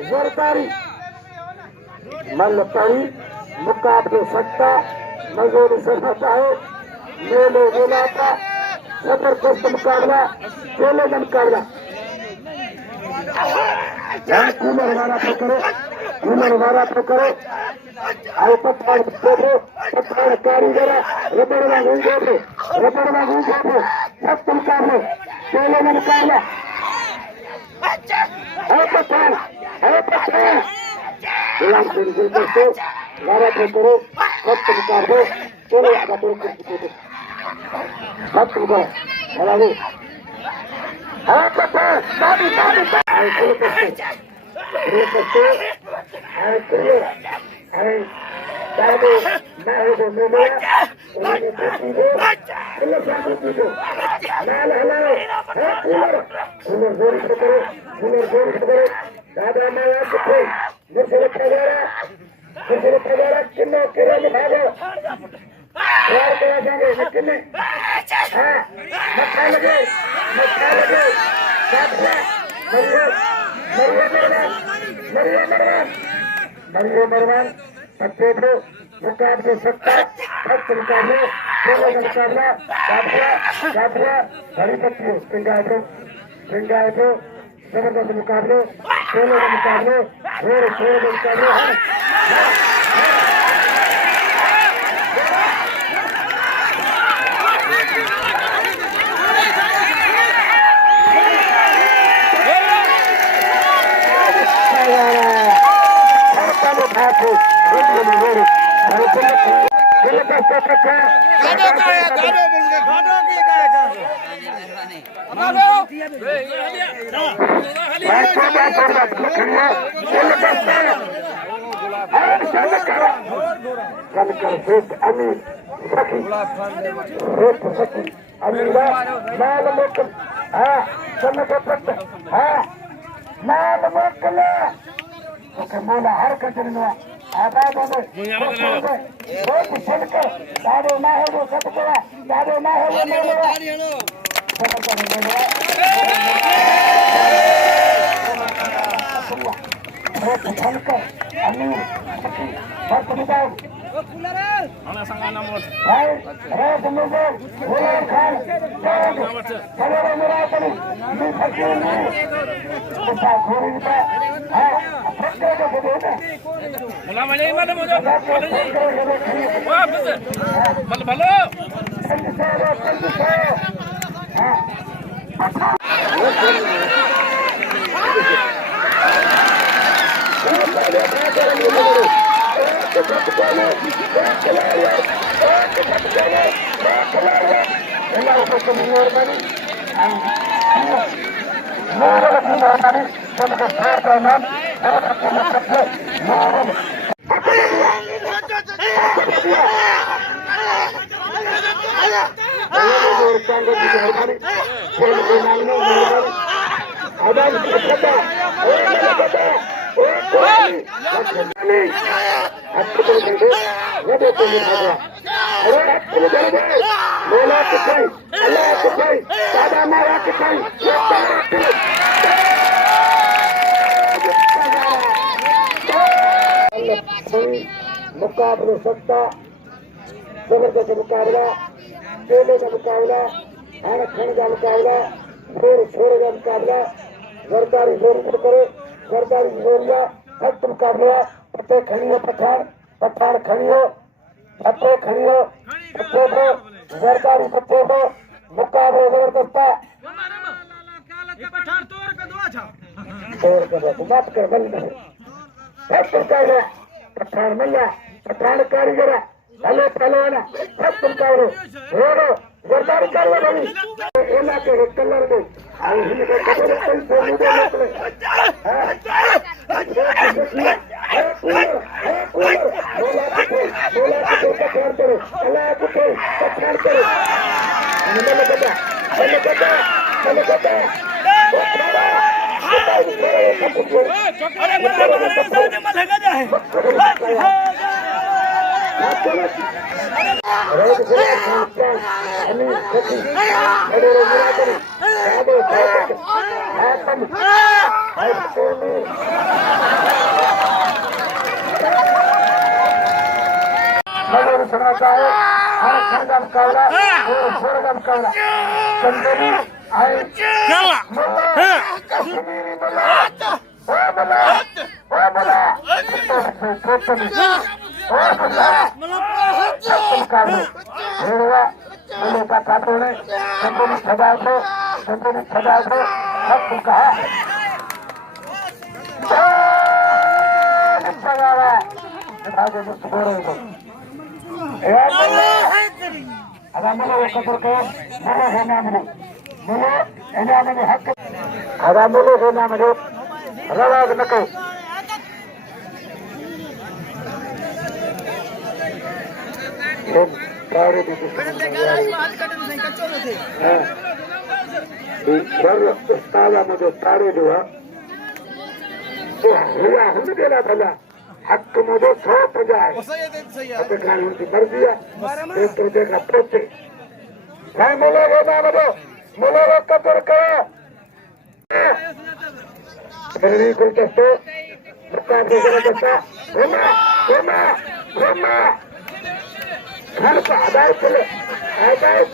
जरदारी मल्ल पड़ी मुकाबले सकता मजोरी सकता है मेले मेला का जबरदस्त मुकाबला खेले का मुकाबला कूलर वाला तो करो कूलर वाला तो करो आए पठान देखो पठान कारीगर रबड़ में घूम गए सब मुकाबले खेले का मुकाबला पठान गुलाम दोस्तों वाला तो करो सब मुकाबले खेले का सब करो चलो पठान दादी दादी आए खेले दादा नया कितने मुझे रखा जा रहा किन्ने किरे भागो प्यार करा जाएंगे किन्ने हाँ मक्खा लगे मरिए मरवान पत्ते दो मुकाबले सकता हक मुकाबले खेलों का मुकाबला काफिया हरी पत्तियों पिंगा दो जबरदस्त मुकाबले खेलों का मुकाबले खेल के मुकाबले हर कचरे आबाद हो गए दादो ना है वो सब करा दादो ना है वो नहीं लगा पठान का अमीर हर कविताओं हमारा संगाना मोड़ गुलाम खान सवेरे मेरा करी मैं फकीर नहीं पता खोरी का है फक्के को दे दे गुलाम वाले वाले मुझे वाह बल भलो मुकाबले सकता जबरदस्त मुकाबला खेले का मुकाबला आरक्षण का मुकाबला छोड़ का मुकाबला सरकारी जोरी करो सरकारी जोरिया हक मुकाबला पत्ते खड़ी हो पठान खड़ी हो पत्ते खड़ी हो पत्ते दो सरकारी पत्ते दो मुकाबले जबरदस्त बात कर बल पठान मल्ला पठान कारीगर हले पहलवान सब मुकाबले रोडो जरदारी कर लो भाई एना के कलर में आई हिंद के कपड़े कोई बोली दे निकले बोला के पठान करो अल्लाह को पठान करो मैंने कहा करना चाहे हर खंड का मुकाबला और छोड़ का मुकाबला चंदेरी आए कश्मीरी बोला ओ बोला मुकाबले बोले का काटो ने चंदेरी छदाओ को सब कहा हक मुझे 150 है उनकी मर्जी है तो देखा पहुंचे भाई मिलेगा ना मिलेगा कदर करो फिर गुलदस्ते मुकाबले गुलदस्ता घुमा घर पर आदाय चले आदाय